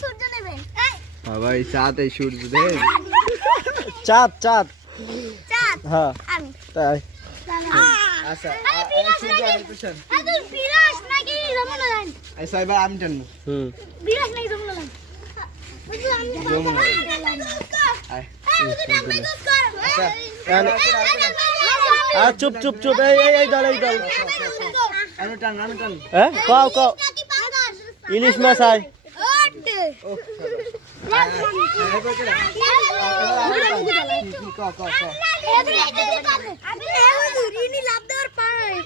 সূর্য নেবেন ভাই চাঁদ এই সূর্য দে চাঁদ চাঁদ চাঁদ হ্যাঁ আমি তাই আচ্ছা সূর্য আমি পিছন তুই বিরাস নাকি রমনান আচ্ছা এবার আমি টানবো বিরাস নাকি রমনান বুঝলি আমি আয় চুপ চুপ চুপ এই দল আমি টান হ্যাঁ কও কও ইলিশ মাছ আয়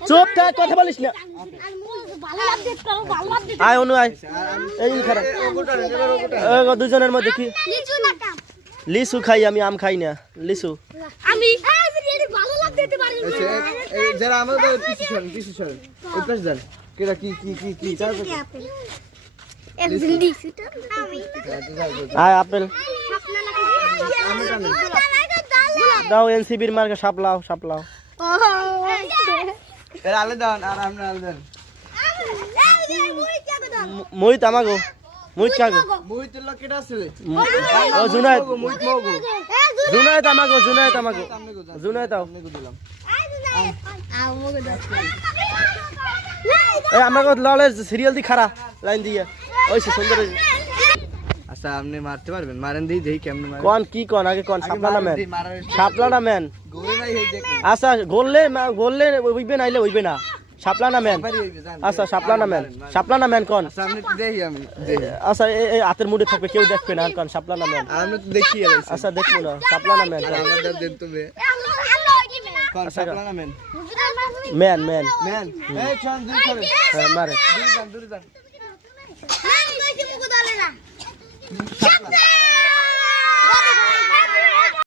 চুপ থাক কথা বলিস না আয় অনু আয় এই খারাপ দুজনের মধ্যে কি লিচু খাই আমি আম খাই না লিচু আমি ভালো লাগতে পারি যারা আমাদের পিছু সরেন ওই পাশ যান কেডা কি তারপর আয় আপেল আমি টানি দাও এনসিবির মার্কে সাপলাও এর আলে দাও আর আমরা আলে দেন মুহিত আমাগো মুহিত কাগো মোহিত লোক কেডা আছে ও জুনায়েদ মোহিত মগো জুনায়েদ আমাগো দাও দিলাম এই আমাগো ললে সিরিয়াল দি খারা লাইন দিয়ে ওইছে সুন্দর আচ্ছা আপনি মারতে পারবেন মারেন দিই দেই কেমনে মারেন কোন আগে কোন সাপলা না ম্যান গোলে নাই হেই দেখুন আচ্ছা গোললে উইবে নাইলে উইবে না সাপলা না ম্যান আচ্ছা সাপলা না ম্যান কোন সামনে তো দেখি আমি আচ্ছা এই হাতের মুঠে থাকবে কেউ দেখবে না কোন সাপলা না ম্যান আমরা তো দেখি আইছি আচ্ছা দেখবো না সাপলা না ম্যান আমাদের দেন তুমি কোন সাপলা না মেন ম্যান ম্যান এই চান দূর করে মারে দূর যান